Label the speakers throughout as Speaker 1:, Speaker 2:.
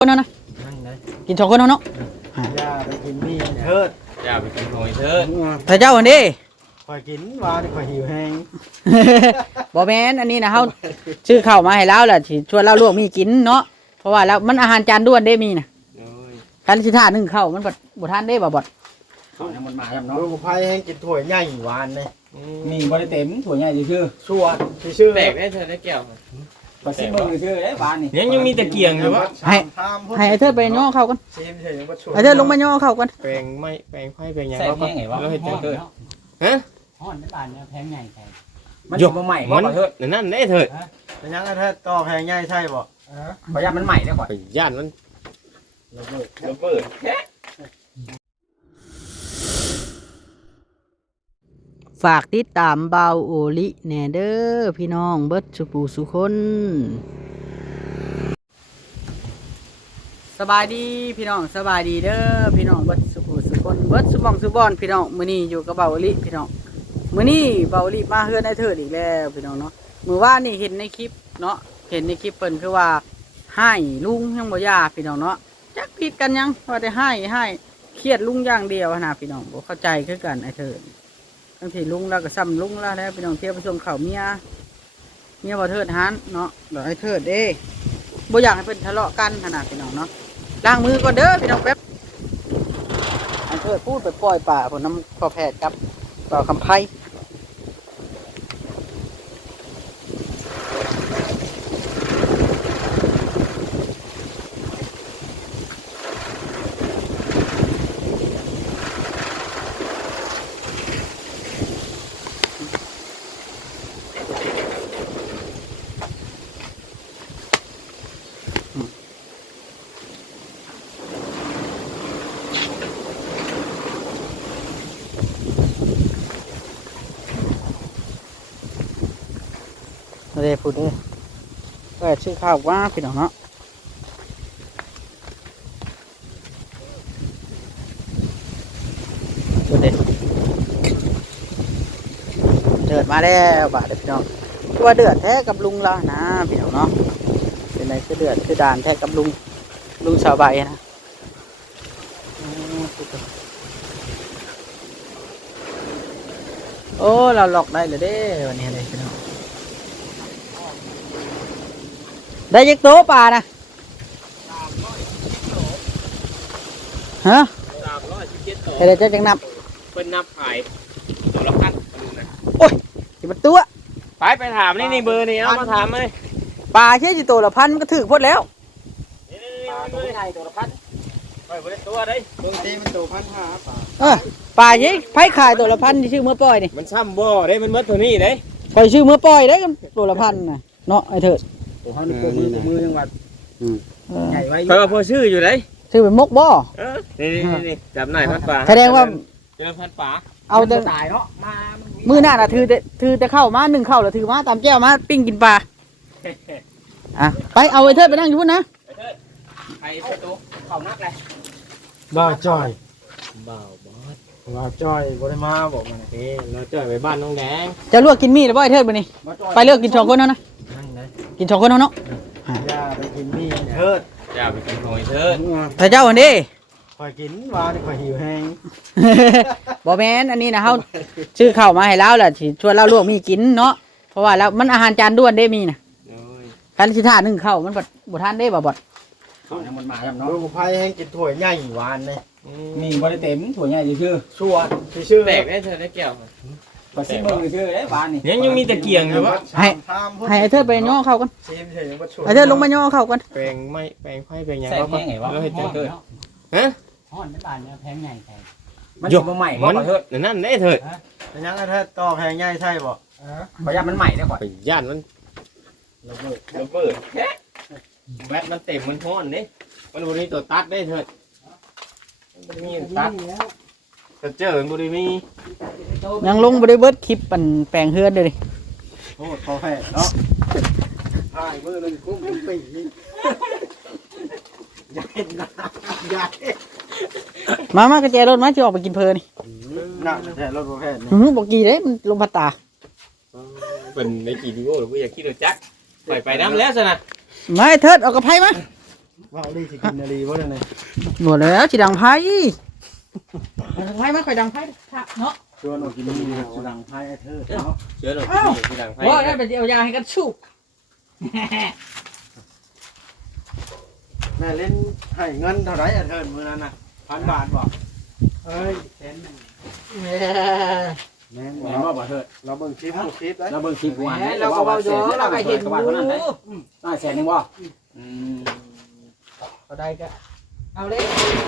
Speaker 1: คนนั้นนะกิน2คนเนาะ
Speaker 2: อย่าไปกินนี่เถิด
Speaker 3: อย่าไปกินหอยเถิด
Speaker 1: ถ้าเจ้าอันนี้
Speaker 2: คอยกินวานคอยหิวแห้ง
Speaker 1: บ่แม่นอันนี้นะเฮาซื้อข้าวมาให้แล้วแหละสิชวนเราลวกมีกินเนาะเพราะว่าแล้วมันอาหารจานด่วนได้มีน่ะคันสิท่านึ่งข้าวมันบ่ทันได้บ่บ่
Speaker 4: เขาเนี่ยมันมาครับเนาะ
Speaker 2: ลูกไผ่แห้งกินถ้วยใหญ่หวานเลย
Speaker 4: มีบ่ได้เต็มถั่วใหญ่ซื่อ
Speaker 2: ชั่วที่ชื่อ
Speaker 3: แตกได้เธอได้แก้ว
Speaker 4: ๆบ่ซิเบิ่งซื่อๆเด้บ้านนี่
Speaker 3: ยังมีตะเกียงอยู่วะ
Speaker 1: ให้ไอ้เธอไปย่อข้าวก่อน
Speaker 2: ซีมเฉยยังบ่ช่วย
Speaker 1: ไอ้เธอลงมาย่อข้าวก่อน
Speaker 3: แปลงไม่แปลงไผ่แปลงยัง
Speaker 4: ใส่
Speaker 3: แล้ว
Speaker 4: แพงไงวะ
Speaker 3: เราให้เจอเถิด
Speaker 4: ฮะ
Speaker 5: ฮ้อนในบ้านเนี่ยแพงใหญ่ใช่
Speaker 4: มันสิบ่ใหม่บ่
Speaker 3: มัน
Speaker 4: เถิด
Speaker 3: นั่นได้เถิด
Speaker 2: เป็นยังไงเถิดต่อแพงใหญ่ใช่บ่
Speaker 4: บ่ยามันใหม่ได้ก่อน
Speaker 3: ไปย่านมันระเบิด
Speaker 1: ฝากติดตามเบาโอลิแหน่เด้อพี่น้องเบิดสุปูสุคนสบายดีพี่น้องสบายดีเด้อพี่น้องเบิดสุปูสุคนเบิดสุบองสุบอนพี่น้องมื้อนี้อยู่กับเบาโอลิพี่น้องมื้อนี้เบาโอลิมาเฮือนไอ้เถิดอีกแล้วพี่น้องเนาะมื้อวานนี่เห็นในคลิปเนาะเห็นในคลิปเพิ่นคือว่าให้ลุงยังบ่ยาพี่น้องเนาะจักผิดกันยังว่าแต่ให้เครียดลุงอย่างเดียวนะพี่น้องบ่เข้าใจคือกันไอ้เถิดบางทีลุงแล้วก็ซ้ำลุงแล้วพี่น้องเที่ยวไปส่งข้าวเมียบ่เถิดหันเนาะเดี๋ยวไอ้เถิดเด้บ่อยากให้เพิ่นทะเลาะกันขนาดพี่น้องเนาะล้างมือก่อนเด้อพี่น้องแป๊บไอ้เถิดพูดไปปล่อยป่าผมน้ำพอแพทย์ครับต่อคำไพ่เด้พูดเด้ก็ชื่อข้าวว่าพี่น้องเนาะพูดเด้เดือดมาแล้วบาดเด้อพี่น้องคือว่าเดือดแท้กับลุงละนะพี่น้องเนาะเป็นไรคือเดือดคือด่านแท้กับลุงชาวใบนะโอ้เราหลอกได้เลยเด้วันนี้เลยพี่น้องได้ยักโตปลานะฮะ
Speaker 3: 317ตัว
Speaker 1: เดี๋ยวจะจังนับ
Speaker 3: เป็นนับขายตัวละพันดูนะ
Speaker 1: โอ้ยสิมันตัว
Speaker 3: ไปถามนี่เบอร์นี่เอามาถามเลย
Speaker 1: ปลาแค่จิโตละพันมันก็ถือพดแล้ว
Speaker 3: ตัวไทยตัวละพันไปเบอร์ตัวได้
Speaker 2: ดวงตีมันโต1,500ป่า
Speaker 1: ปลาแค่ไผ่ขายตัวละพันที่ชื่อเมื่อปล่อยนี่
Speaker 3: มันซ้ำบ่ได้มันเบิดตัวนี้ได้
Speaker 1: ปล่อยชื่อเมื่อปล่อยได้กันตัวละพันน่ะเนาะไอ้เถิด
Speaker 4: ตัวเฮานี่ตัวมือจังหวัดใหญ่ไว้
Speaker 3: เพราะว่าพอชื่ออยู่ได้
Speaker 1: ชื่อเป็นมกบ่
Speaker 3: นี่จับหน่อยพันป่า
Speaker 1: แสดงว่า
Speaker 3: เจอพันป่า
Speaker 1: เอาแต่
Speaker 4: ตายเนาะมา
Speaker 1: มือหน้าน่ะถือแต่เข้ามา1เข้าแล้วถือมาตามแก้วมาปิ้งกินปลาอ่ะไปเอาไอ้เถิดไปนั่งอยู่พุ่นนะ
Speaker 3: ใครประตู
Speaker 4: เข้านักเลย
Speaker 2: บ่าวจ้อย
Speaker 3: บ่าวบอส
Speaker 2: บ่าวจ้อยบ่ได้มาบอกมัน
Speaker 3: นี่เราเจอไปบ้านน้องแดง
Speaker 1: จะลวกกินมีหรือบ่ไอ้เถิดมื้อนี้ไปเลือกกิน2คนเนาะนะ
Speaker 2: นั่นเลย
Speaker 1: กิน2คนเนาะ
Speaker 2: อย่าไปกินนี่เถิด
Speaker 3: อย่าไปกินหอยเถิด
Speaker 1: ถ้าเจ้าอันนี้
Speaker 2: คอยกินวานคอยหิวแห้ง
Speaker 1: บ่แม่นอันนี้นะเฮาซื้อข้าวมาให้แล้วแหละสิชวนเราลวกมีกินเนาะเพราะว่าแล้วมันอาหารจานด่วนได้มีน่ะคันสิท่านึ่งข้าวมันบ่ทันได้บ่บ่
Speaker 4: เขาเนี่ยมันมาครับเนาะ
Speaker 2: ลูกไผ่แห้งกินถ้วยใหญ่หวานเลย
Speaker 4: มีบ่ได้เต็มถั่วใหญ่ซื่อ
Speaker 2: ชั่วที่ชื่อ
Speaker 3: แตกได้เธอได้แก้ว
Speaker 4: ๆบ่ซิเบิ่งซื่อๆเด้บ้านนี่
Speaker 3: ยังมีตะเกียงอยู่วะ
Speaker 1: ให้ไอ้เธอไปย่อข้าวก่อน
Speaker 2: ซีมเฉยยังบ่ช่วย
Speaker 1: ไอ้เธอลงมาย่อข้าวก่อน
Speaker 3: แปลงไม่แปลงไผ่แปลงยัง
Speaker 4: ใส่แพงไงวะ
Speaker 3: เราให้เจอเถิด
Speaker 5: ฮะ
Speaker 3: ฮะ
Speaker 5: ฮ้อนในบ้านเนี่ยแพงใหญ่ใช่
Speaker 4: มันสิบ่ใหม่บ่
Speaker 3: มัน
Speaker 4: เถิด
Speaker 3: นั่นได้เถิด
Speaker 2: เป็นยังไงเถิดต่อแพงใหญ่ใช่บ่
Speaker 4: บ่ยามันใหม่ได้ก่อน
Speaker 3: ไปย่านมันระเบิดแบตมันเต็มมันห้อนนี่มันบริตัวตัดได้เถิดมันบ่ได้มีตัดแต่เจอมันบริมี
Speaker 1: ยังลงบ่ได้เบิดคลิปปันแปลงเฮือนเด้อดิ
Speaker 2: โอ้พอแพทย์เนาะถ่ายมือเลยกุ้งเป็นปีอย่าเห็นนะอย่าเห็น
Speaker 1: มากระแจรถมาสิออกไปกินเพลินนี่
Speaker 2: น่าแต่รถพอแพทย์นี่
Speaker 1: บ่กี่เด้มันลงพัตตา
Speaker 3: เป็นในกี่ดีโอหรือว่าอยากคิดว่าจักไปน้ำแล้วสินะ
Speaker 1: มาไอ้เถิดเอากระไผมา
Speaker 2: ว่าเอาดิสิกินนาลีบ่ได้ไหน
Speaker 1: หมดแล้วสิดังไพ่ดังไพ่มาค่อยดังไพ่เนาะ
Speaker 2: ชวนออกกินนี่สุดังไพ่ไอ้เธอเนาะ
Speaker 3: เชื้อหลอดที่ดังไฟ
Speaker 1: ว่าได้ไปเอายาให้กันชุบ
Speaker 2: แม่เล่นให้เงินเท่าไหร่ไอ้เธอมื้อนั้นน่ะ1,000 บาทบ่
Speaker 4: เอ้ยแสนหนึ่ง
Speaker 2: แม่น
Speaker 4: แม่
Speaker 2: บ่
Speaker 4: ว่าบ่เถิด
Speaker 2: เราเบิ่งคลิปทุกคลิปได้
Speaker 4: เราเบิ่งคลิปวัน
Speaker 1: เราก็เบาอยู่เราก็เห็นอยู่
Speaker 4: ได้แสนหนึงบ่
Speaker 1: ก็ได้ก็เอาเลย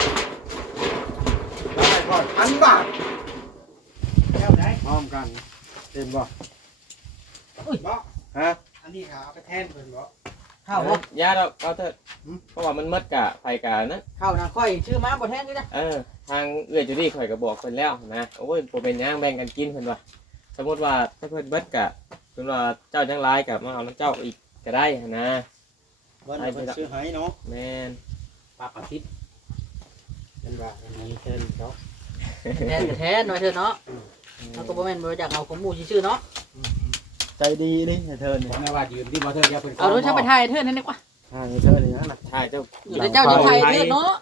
Speaker 2: เราให้ก่อน1,000 บาท
Speaker 4: แล้วได้
Speaker 2: พร้อมกันเห็นบ่
Speaker 4: บ่
Speaker 2: ฮะ
Speaker 4: อันนี้ค่ะเอาไปแทนเพิ่นบ่
Speaker 1: เข้าบ่
Speaker 3: ยาเราเอาเถอะเพราะว่ามันมดกะไฟกะนะ
Speaker 1: เข้านะค่อยชื่อม้าบ่แท้งนี่นะ
Speaker 3: ทางเอื้อจุดี้ข่อยก็บอกเพิ่นแล้วนะโอ้ยบ่เป็นหยังแบ่งกันกินเพิ่นว่าสมมุติว่าถ้าเพิ่นเบิดกะเพิ่นว่าเจ้าจังหลายกะมาเอาน้ำเจ้าอีกก็ได้นะ
Speaker 2: วันนี้เพิ่นซื้อให้เนาะ
Speaker 3: แม่น
Speaker 4: ปากอาทิตย์เป็นว่าอันนี้เชิญเขา
Speaker 1: แท้ก็แท้หน่อยเถอะเนาะเราก็บ่แม่นบ่อยากเอาของหมู่ชื่อๆเนาะ
Speaker 2: ใจดีนี่ไอ้เธอนี่
Speaker 4: บอกแม่ว่ายืมที่บ่เถิดอย่าเพิ่น
Speaker 1: เอารถช่างไปถ่ายเถอะนั่นดีกว่า
Speaker 2: ไอ้เธอนี่นะ
Speaker 3: ใช่เจ้า
Speaker 1: อยู่แต่เจ้าจะถ่ายเถอะเนาะ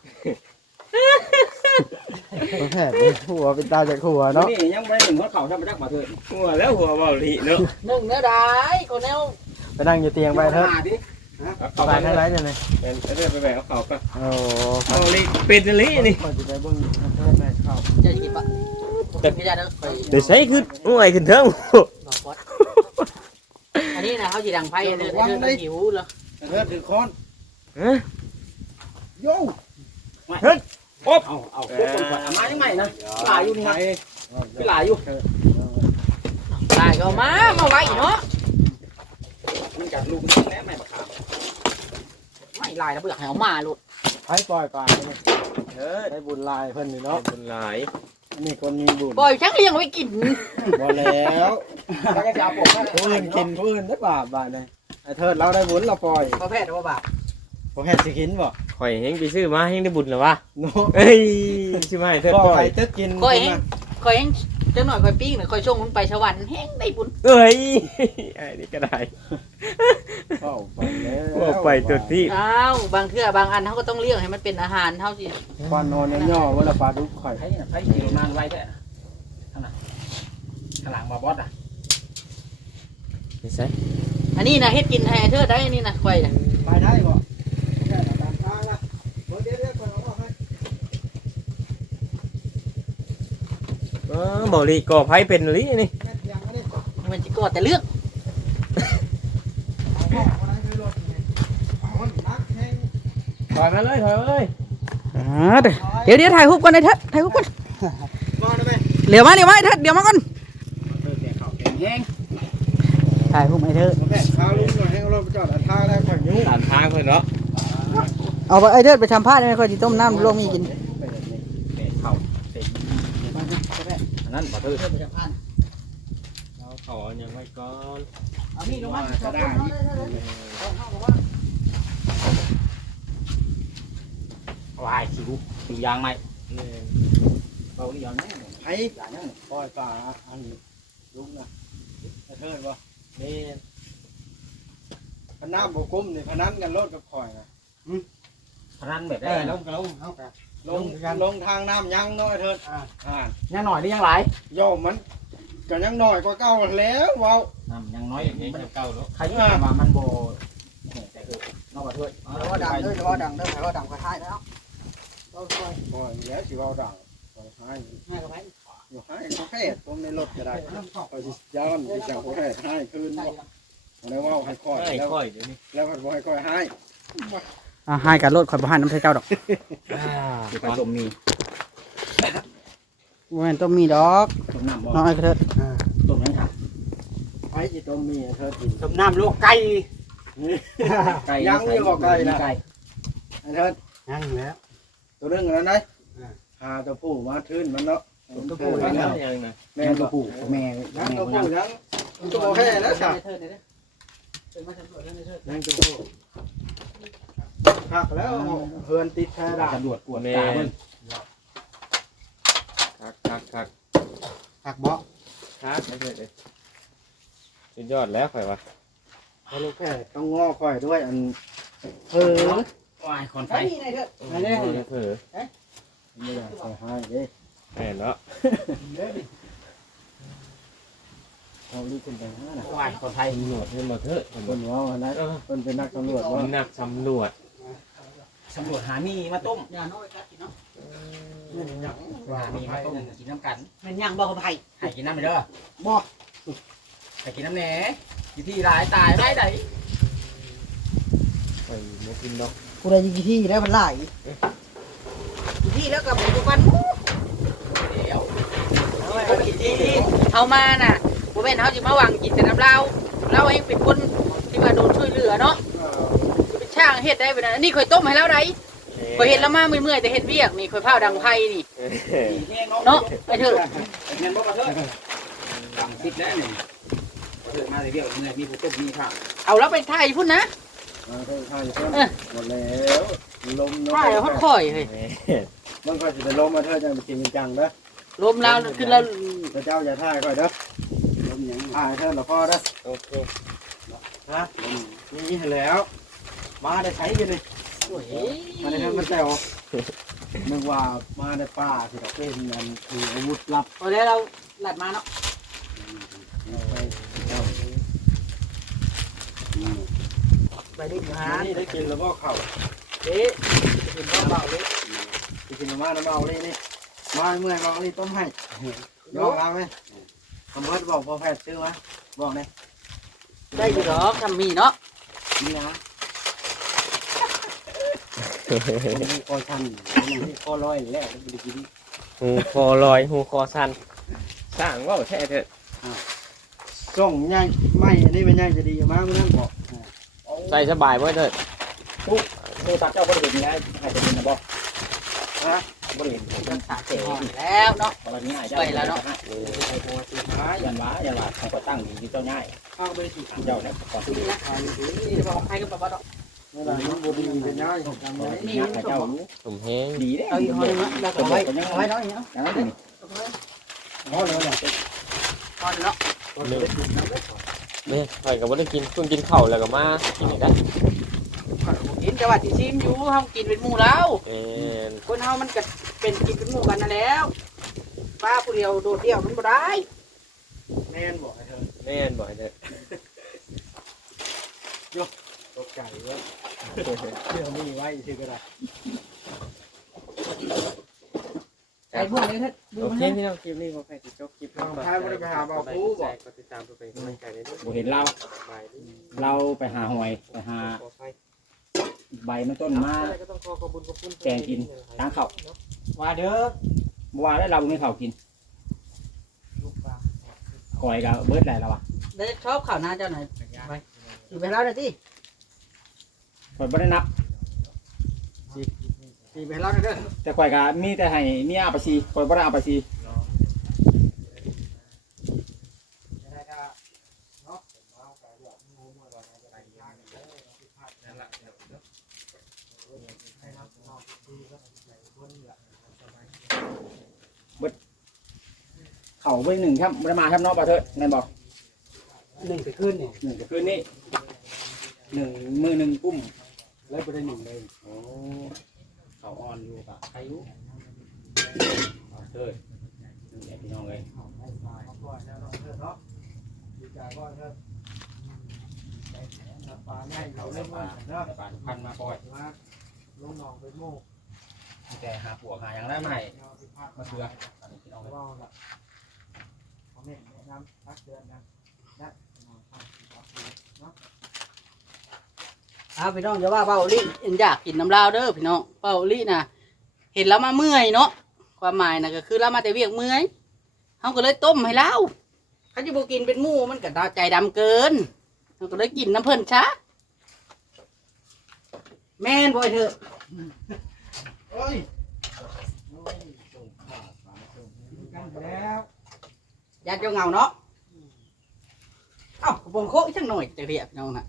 Speaker 2: แค่หัวเป็นตาจากหัวเนาะ
Speaker 4: นี่ยังบ่ได้ถึงหัวเข่าทำมาจักบ่เถิด
Speaker 3: หัวแล้วหัวเบาหลีเนาะ
Speaker 1: นึ่งเนื้อได้ก็แนว
Speaker 2: ไปนั่งอยู่เตียงไปเถอะ
Speaker 4: มาดิ
Speaker 3: เอา
Speaker 2: ตา
Speaker 3: เข้าย ไป
Speaker 2: ทั้งไรเนี่ย
Speaker 3: เป็นเรื่อยไปแบ่งเอาเข้าก็
Speaker 2: โอ้
Speaker 3: เอาหลีเป็นหลีนี่
Speaker 2: ก่อนจะไปเบิ่งเธอแม่เข้า
Speaker 1: จะกินปะกินได้เด้อไป
Speaker 3: เดี๋ยวใช้ขึ้นห่วยขึ้นเทิง
Speaker 1: บอกก่อนอันนี้นะเขาสิดังไพ่เด้อเด้อหิวเหรอ
Speaker 2: เธอถือค้อน
Speaker 3: ฮะ
Speaker 2: โย่
Speaker 4: เอาพวกคนก่อนเอามายังไงนะหลายอยู่นี่ครับพี่หลายอยู่
Speaker 1: ได้ก็มาไว้เนาะ
Speaker 4: มันกัดลูกนี่แหละแม่บักขาม
Speaker 1: ไม่ลายแล้วเบื่อให้เอามาลูก
Speaker 2: ไผ่ปล่อยปลาเนี่ยได้บุญลายเพิ่นนี่เนาะ
Speaker 3: เป็นหลาย
Speaker 2: นี่คนมีบุญ
Speaker 1: ปล่อยชักเลี้ยงไว้กิน
Speaker 2: บ่แล้ว
Speaker 4: แล้วก็จะเอาผมให้
Speaker 2: ผู้อื่นกินผู้อื่นได้บาปบาปเลยไอ้เธอเราได้บุญเราปล่อย
Speaker 1: พอแพทย์ว่าบาป
Speaker 2: ผมเห็นสิกินบ่
Speaker 3: ข่อยเฮงไปซื้อมาเฮงได้บุญเหรอวะ
Speaker 2: เนาะ
Speaker 3: เอ้ยซื้อมาให้เธอ
Speaker 2: ก็
Speaker 3: ก่อ
Speaker 2: ไป
Speaker 3: ย
Speaker 2: ตึกกิน
Speaker 1: คอยเองจังหน่อยคอยปิ้งหรือคอยช่วงมันไปสวรรค์แห้งได้บุญ
Speaker 3: เอ้ยไอ้นี่ก็ได้
Speaker 2: เข้าไปแล้ว
Speaker 3: ว่าไปตัวที่
Speaker 1: อ้าวบางเทื่อบางอันเขาก็ต้องเลี้ยงให้มันเป็นอาหารเท่าสิ
Speaker 2: ควันนอนย่อๆว่าละปลาดุกข่อย
Speaker 4: ไผน่ะไผสินานไว้แท้ข้างหลังบ่บอสอ่ะ
Speaker 3: ไม่ใช่
Speaker 1: อันนี้นะเฮ็ดกินให้เธอได้อันนี้นะคอยนะ
Speaker 2: ไปได้บ่แค่ตามทางละเดี๋ยวๆก่อนเอาออกให้
Speaker 3: บ่หลีก่อไผเป็นหลีนี่
Speaker 2: แม่ยังไม่ได้เอา
Speaker 1: มันจะกอดแต่เลือก
Speaker 2: ห้องอะไรคือรถนี่คนนักแข่ง
Speaker 3: ถอยมาเลยถอยมาเลย
Speaker 1: เดี๋ยวถ่ายรูปก่อนไอ้เถิดถ่ายรูปก่อน
Speaker 2: มาได้ไหม
Speaker 1: เดี๋ยวมาไอ้เถิดเดี๋ยวมาก่อน
Speaker 4: เติมแก่ข้าวแกงแห้ง
Speaker 1: ถ่ายรูปไอ้เถิด
Speaker 2: แม่ข้าวลุงหน่อยให้เอารถไปจอดอันท่าได้ข่อยยุ่ง
Speaker 3: ตามทางเพิ่นเนาะ
Speaker 1: เอาไปไอ้เถิดไปทำผ้าได้ไหมคอยจิต้มน้ำลงมีกิน
Speaker 4: แก่ข้าวเต็มอันนั้นบ่เถิด
Speaker 3: เอาเขาเอายังไว้ก่อน
Speaker 1: เอามีดลงมา
Speaker 2: ก็ได้
Speaker 4: วายคิวยางไหม
Speaker 3: นี่
Speaker 4: เบาอีหยังแน่
Speaker 2: ไผ่ปล่อยปลาอันนี้ลุงนะไอ้เธอบ่
Speaker 3: นี่
Speaker 2: พนันบ่กุ้มนี่พนันกันรถกับข่อยนะ
Speaker 4: พนันแบบ
Speaker 2: เอ
Speaker 4: ได้
Speaker 2: อล
Speaker 4: เนาะ
Speaker 2: งกันลงทางน้ำยังน้อยเถิด
Speaker 4: ยังหน่อยนี่ยังหลาย
Speaker 2: โยมมันก็ยังน้อยกว่าเก่าแล้วว้าว
Speaker 4: น้ำยังน้อย
Speaker 3: นี่
Speaker 4: มัน
Speaker 3: เก่าเนาะ
Speaker 4: ใครที่มามันโบแต่คือนอกประเทศ
Speaker 1: ว่าดังเด้อว่าดังเด้อว่าดังกระทายแล้ว
Speaker 2: บ่อยแล้วสิเว้าดังบ่ให้
Speaker 1: ให้กับไว้
Speaker 2: อยู่ให้เขาแพทย์ผมในรถก็ได้ข่อยสิย้อนสิจังเขาแพทย์ให้คืนบ่แล้วเว้าให้ค่อย
Speaker 3: ให้
Speaker 2: แล้ว
Speaker 3: ค่อยเดี๋ยวนี้
Speaker 2: แล้วบ่ให้ค่อยให้
Speaker 1: ให้กันรถคอยบ่ให้น้ำใส่เจ้าดอก
Speaker 4: คือผสมมี
Speaker 1: บ่แม่นต้องมีดอก
Speaker 4: ต้มน้ำบ่
Speaker 1: น้องไอ้เถิด
Speaker 4: ต้มยังครับ
Speaker 2: ไผสิต้มมีให้เธอกิน
Speaker 4: ต้มน้ำลวกไก่
Speaker 2: ไก่ยังอยู่บ่ไก่นะ
Speaker 4: ไก่
Speaker 2: ไอ้เธอ
Speaker 4: ยังแล้ว
Speaker 2: ตัวนึงอันนั้นได้หาตัวผู้มาทื่นมันเนาะ
Speaker 4: ตัวผู้
Speaker 3: ยั
Speaker 4: ยัง
Speaker 3: งนะ
Speaker 2: แม่
Speaker 4: แม่
Speaker 2: น
Speaker 4: ตัว
Speaker 2: บ่
Speaker 4: ผู้แม่
Speaker 2: ยังตัว
Speaker 4: ยั
Speaker 2: ผู้
Speaker 4: ง
Speaker 2: ยังตัวแค่แล้วจ้ะ
Speaker 1: เถิดเด้อเถิดมาสำรวจเถิด
Speaker 2: ยังตัวผู้หักแล้วเฮือนติดแท้ด่า
Speaker 4: ตำรวจกวด
Speaker 3: แม่
Speaker 4: ตาเบิ่ง
Speaker 3: คัก
Speaker 2: หักเบาะ
Speaker 3: คักไม่ใช่เลยสุดยอดแล้วข่อยว่า
Speaker 2: พอลูกแค่ต้องง้อค่อยด้วยอันเออ
Speaker 4: วายคนไฟ
Speaker 1: ไปนี่ไหนเถอะ
Speaker 3: ไม่ได้เผลอ
Speaker 2: ไม่อยากใส่ให้เด้
Speaker 3: แม่นเนาะ
Speaker 2: เอาลีขึ้นไปหาน่ะ
Speaker 4: วายคนไฟ
Speaker 3: ตำรวจให้มาเถอะผม
Speaker 2: คนว่าวันนั้นเพิ่นเป็นนักตำรวจว่า
Speaker 3: นักสำรวจ
Speaker 4: ตำรวจหามีมาต้ม
Speaker 1: อย่าน้อยกัดกินเนาะ
Speaker 4: หามีมาต้มกินน้ำกัน
Speaker 1: แม่นย่างบ่เขาไผ
Speaker 4: ให้กินน้ำไปเด้อ
Speaker 1: บ่
Speaker 4: ให้กินน้ำแหน่ที่ร้ายตายไม่ได้
Speaker 3: ไปมากินดอก
Speaker 1: ผู้ใดอยู่กี่ที่แล้วมันหลายกี่ที่แล้วก็บ่อยู่กันหมู่
Speaker 4: เดี๋ยว
Speaker 1: เอามาน่ะบ่แม่นเฮาสิมาหวังกินแต่น้ำเราเองเป็นคนที่ว่าโดนช่วยเหลือเนาะจะเป็นช่างเฮ็ดได้แบบนั้นอันนี้ข่อยต้มให้แล้วได้ข่อยเฮ็ดแล้วมาเมื่อยๆแต่เฮ็ดเวียกนี่ข่อยเผาดังไผนี่เนาะไอ้เถอะ
Speaker 4: เงินบ่มาเถอะสั่งซิดแล้วนี่เถิดมาเลยเดียวเมื่อมีผู้ต้มมีข้าว
Speaker 1: เอาแล้วไปถ่ายพุ่นนะ
Speaker 2: มาเพิ่นข้าวอยู่เพิ่นหมดแล้วลม
Speaker 1: ถ่ายแล้วค่อยๆเฮ้ย
Speaker 2: มันก็สิได้ลมมาเธอจังไปกินจังเด้อ
Speaker 1: ลมแล้วขึ้นแล้ว
Speaker 2: เจ้าอย่าท่ายค่อยเด้อลมหยังถ่ายเธอแล้วพอเด้อ
Speaker 3: โอเค
Speaker 2: ฮะนี่แล้ว มาได้ใช้กันเลย
Speaker 1: โอ้ย
Speaker 2: มาได้นั้นมันแซวมึงว่ามาได้ป่าที่เราเป็นอันคืออาวุธลับ
Speaker 1: พอแล้วเราหลัดมาเนาะไปดิหา
Speaker 2: นี่ได้กินแล้วก็เข่า
Speaker 1: เอ๊ะจะกินเบาๆเลย
Speaker 2: ได้กินมาแล้วเบาเลยนี่มาเมื่อยบอกนี่ต้มให้ยอมรับไหมคำพูดบอกพอแพทย์ซื้อไหมบอกเลย
Speaker 1: ได้อยู่ดอกทำมีเนาะ
Speaker 2: นี่นะคนนี้คอชันนี่คอลอยแรกไม่ได้กิน
Speaker 3: หูคอลอยหูคอสั้นสร้างว่าแท้เถอะ
Speaker 2: ส่งง่ายไม่อันนี้เป็นง่ายจะดีมากนั่นบอก
Speaker 3: ใส่สบายบ่เถอะ
Speaker 4: โทรศัพท์เจ้าบริเวณนี้ให้จะเป็นนะบ่
Speaker 2: ฮะ
Speaker 4: บริเวณ
Speaker 1: รักษาเจ็บแล้วเนาะ
Speaker 4: ตอนนี้อาจจะยันว่าเขาก็ตั้งอยู่ที่เจ้าง่าย
Speaker 2: ข้าวไปสิ
Speaker 4: เจ้าเนี่ยก่อน
Speaker 1: นี่นะนี่จะบอกใครก็บอกว่าดอก
Speaker 2: นี่แหละมันบดีเป็นง่าย
Speaker 1: นี่
Speaker 4: เจ้ารู้
Speaker 3: ผมแห้ง
Speaker 4: ดีเด้
Speaker 1: เอาอีกคนนึงนะเราเอาไว้เอาไว้เนาะอย่างเงี้ย
Speaker 4: แล้วนี่
Speaker 2: พอเลยนะ
Speaker 1: พอเนาะ
Speaker 3: ไม่ใส่กับว่าได้กินเพิ่งกินข้าวแล้วก็มากินอีกได้
Speaker 1: กินแต่ว่าที่ชิมอยู่เฮากินเป็นหมู่แล้ว
Speaker 3: น
Speaker 1: คนเฮามันก็เป็นกินเป็นหมู่กันนั่นแล้วป้าผู้เดียวโดดเดี่ยวมันบ่ได้
Speaker 2: แน่นบอกให้เธอ
Speaker 3: แม่นบ่อยเถอะ
Speaker 2: ตกใจว่าเรื่องไม่ไว้ชื่อก็ได้
Speaker 1: ไอ้พวกนี้เฮ็ดดู
Speaker 3: โอ
Speaker 1: มัน
Speaker 3: เค
Speaker 1: ให้
Speaker 3: พี่น้องคลิปนี้ผมไปติดจบคลิปน้อง
Speaker 2: ท้ายไม่ได้ไปหาเบาคูบอก
Speaker 3: กดติดตามเพื่อเป็นกำลังใจในด้วย
Speaker 4: บ่เห็นเรา
Speaker 3: บาย
Speaker 4: เราไปหาหอยไปหาใบมันต้นมา
Speaker 3: ก็ต้องขอขอบคุณขอบคุณ
Speaker 4: แกงกินทางเขาว่าเด้อเมื่อวานได้เราไม่เขากินก่อยกับเบิร์ดอะไรเราอ่ะ
Speaker 1: ได้ชอบข่าวหน้าเจ้าหน่อยไปสิไปแล้วหน่อยติ
Speaker 4: ก่อยไม่ได้นับ
Speaker 1: สิไปแล้วหน่อยเด้อ
Speaker 4: แต่ก่อยกับมีแต่ให้มีอาปาซีก่อยไม่ได้อาปาซีเขาไปหนึ่งครับไม่ได้มาครับเนาะปลาเถิดนั่นบอก
Speaker 1: 1ไปขึ้นนี่
Speaker 4: หนึ่งคืนนี้หนึ่งมือหนึ่งกุ้ม
Speaker 2: แล้วไปได้หนึ่งเลย
Speaker 4: โอ้เขาอ่อนอยู่กับอายุเถิดนี่แหละพี่น้องเลย
Speaker 2: ปลาง่าย
Speaker 4: เขา
Speaker 2: เขา
Speaker 4: เริ่
Speaker 2: เริ่
Speaker 4: ม
Speaker 2: ม
Speaker 4: มา
Speaker 2: ว่า
Speaker 4: ปลาพันมาปล่อย
Speaker 2: ลงหนองไปโม่
Speaker 4: แต่หาปวกหาอย่างได้ใหม่มาเชื่อตอนนี้พี่น้องเลย
Speaker 2: ว่าละเขาไม่แนะนำพักเดือนนะนัด
Speaker 1: เอาพี่น้องอย่าว่าเบาลี่อยากกินน้ำลาวเด้อพี่น้องเบาลี่น่ะเห็นแล้วมาเมื่อยเนาะความหมายน่ะก็คือเรามาแต่เวียกเมื่อยเฮาก็เลยต้มให้เราเขาจะบ่กินเป็นหมู่มันก็ใจดำเกินเฮาก็เลยกินน้ำเพิ่นซะแม่นบ่เถอะ
Speaker 2: โอ้ยกันแล้ว
Speaker 1: ญาติเจ้าเงาเนาะเอ้าบ่งโคอีกจังหน่อยจะเรียกพี่น้องน่ะ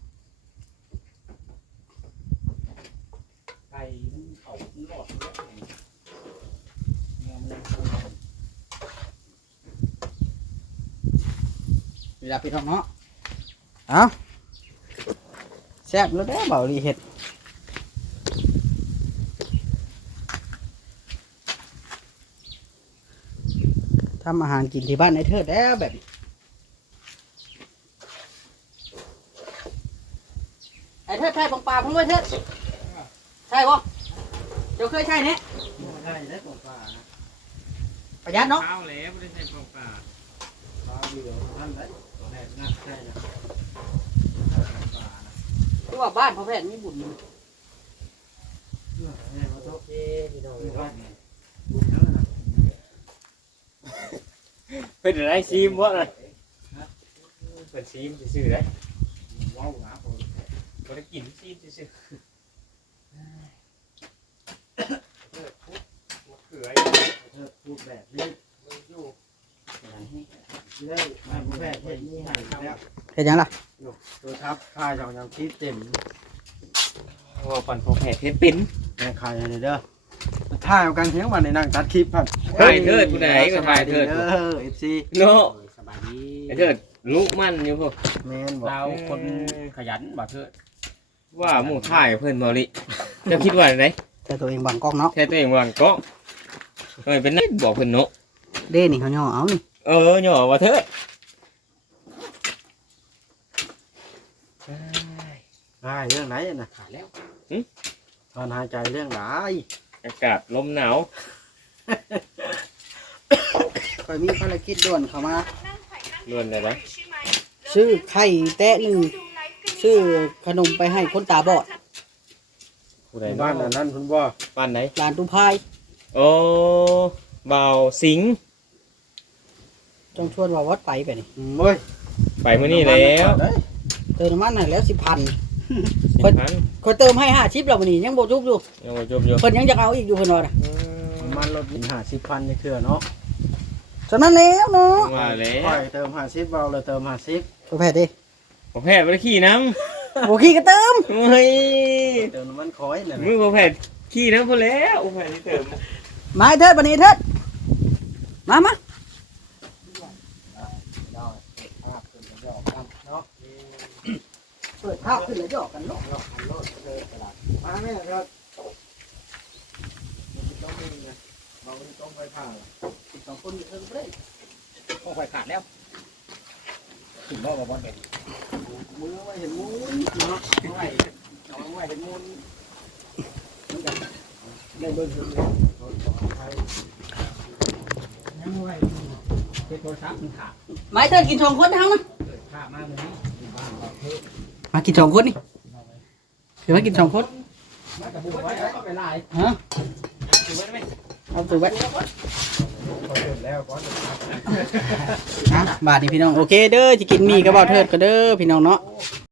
Speaker 4: ไก่เขาหลอด
Speaker 1: เวลาพี่น้องเนาะเอ้าแซ่บแล้วเด้อเบาลี่เฮ็ดทำอาหารกินที่บ้านไอ้เทิดแล้วแบบนี้ไอ้เทิดใช่ปองปลาพุ่งไว้เทิดใช่ปะเจ้าเคยใช่เนี่ย
Speaker 2: ใช่ได้ของป่านะ
Speaker 1: ประหยัดเนาะ
Speaker 3: ข้าวแล้วไม่ได้ใส่ปลาปลา
Speaker 2: ปลาเดียวนั่นได้ตัวแรกน่าใช่นะป่านะ
Speaker 1: คือว่าบ้านพ่อแพทย์มีบุญ
Speaker 2: เนี่ยมาโต๊ะ
Speaker 3: เย้พี่น้อง
Speaker 2: บุญเยอะนะ
Speaker 3: เป็นอะไรซีมวะน่ะเป็นซีมซื่อๆได้
Speaker 2: ว้าวหาคน
Speaker 3: บ่ได้กินซีมซื่อๆเขือ
Speaker 2: เธอพูดแบบนี้
Speaker 3: มันอยู่
Speaker 2: ได้มาผู้แพทย์เห็นนี่หายแล้ว
Speaker 1: เห็นยังล่ะ
Speaker 2: ตัวทับค่ายของยังคิดเต็ม
Speaker 3: ว่าปั่นพอแผดเฮ็ดเป็น
Speaker 2: แม่ขายอะไรเด้อถ่ายเอากันเที่ยงวันในนั่งตัดคลิปพัน
Speaker 3: ถ่ายเทิดผู้ใดก็ถ่ายเทิด
Speaker 2: เด้อเอฟซี
Speaker 3: เนาะ
Speaker 5: สบายดี
Speaker 3: ไอ้เถิดลูกมันอยู่พวก
Speaker 2: แมนบอก
Speaker 5: เราคนขยันบ่เถิด
Speaker 3: ว่าหมู่ถ่ายเพิ่นบ่ลิจะคิดว่าได
Speaker 1: แต่ตัวเองบังกล้องเนาะ
Speaker 3: แท้ตัวเองวางกล้องเอ้ยเป็นนักบอกเพิ่นเนาะ
Speaker 1: เด้นี่เขาย่อเอานี่
Speaker 3: หย่อว่าเถิด
Speaker 2: ได้เรื่องไหนน่ะ
Speaker 5: ขาดแล้ว
Speaker 2: ตอนหายใจเรื่องไหน
Speaker 3: อากาศลมหนาว
Speaker 1: คอยมีภารกิจด่วนเข้ามา
Speaker 3: ล้วนเลยนะ
Speaker 1: ซื้อไข่แตะหนึ่งซื้อขนมไปให้คนตาบอด
Speaker 3: ผู้ใด
Speaker 2: บ้านอันนั้นคุณบ่
Speaker 3: บ้านไหน
Speaker 1: ร้านตุ้มพาย
Speaker 3: โอ้บ่าวสิงห์
Speaker 1: จงชวนว่าวัดไปไปนี่
Speaker 2: เฮ้ย
Speaker 3: ไปมื้อนี้แล้ว
Speaker 1: เติมน้ำมันน่ะแล้ว10,000
Speaker 3: 10,000
Speaker 1: คอยเติมให้50แล้วมื้อนี้ยังบ่จุบอยู่
Speaker 3: ยังบ่จบอยู่
Speaker 1: เพิ่นยังจะเอาอีกอยู่เพิ่นว่าน่ะ
Speaker 2: มันลดเป็น50,000ในเครือเนาะ
Speaker 1: ฉะนั้นแล้วเนาะ
Speaker 3: ว่าแล้ว
Speaker 2: ค่อยเติม50เบาเลยเติม50
Speaker 1: พ่อแพทย์ดิ
Speaker 3: บ่แพ้บ่ได้ขี่น้
Speaker 1: บ่ขี้ก็เติม
Speaker 3: ำเฮ้ย
Speaker 2: เติมน้ำมันคอยนั่น
Speaker 3: มือบ่แพ้ขี่น้ำพุ่นแล้วบ่แพ้ที่เติม
Speaker 1: มาให้เทิดบัดนี้เทิดมา เปิดภาพขึ้นแล้วหยอกกันเนาะ
Speaker 2: มาแม่ครับต้องมีนะเราต้องไปผ่า
Speaker 1: สองคนอยู่เทิงบ่ได้
Speaker 5: โอ้ยขาดแล้วถึงบ่บ่บ่เป็น
Speaker 2: มือไว้เห็นมูนเนาะ
Speaker 5: เอาไว้เป็นมูล
Speaker 2: ได้เบิ่งเห็นเลย
Speaker 5: ยังไว้เป็นโทรศัพท์มันขาด
Speaker 1: มาให้เทิดกิน2คนเฮานะ
Speaker 5: ขาดมากเลยนี่บ้านเราเถิด
Speaker 1: มากิน2คนนี่คือว่ากิน2คน
Speaker 5: มากับบุกไว้แล้วก็ไปไล่
Speaker 1: ฮะ
Speaker 3: ถือไว้ได้ไหม
Speaker 1: เอาตัวไว้
Speaker 2: พอเสร็จแล้วก่อน
Speaker 1: บาทนี่พี่น้องโอเคเด้อจะกินหมีกระเป๋าเทิดก็เด้อพี่น้องเนาะ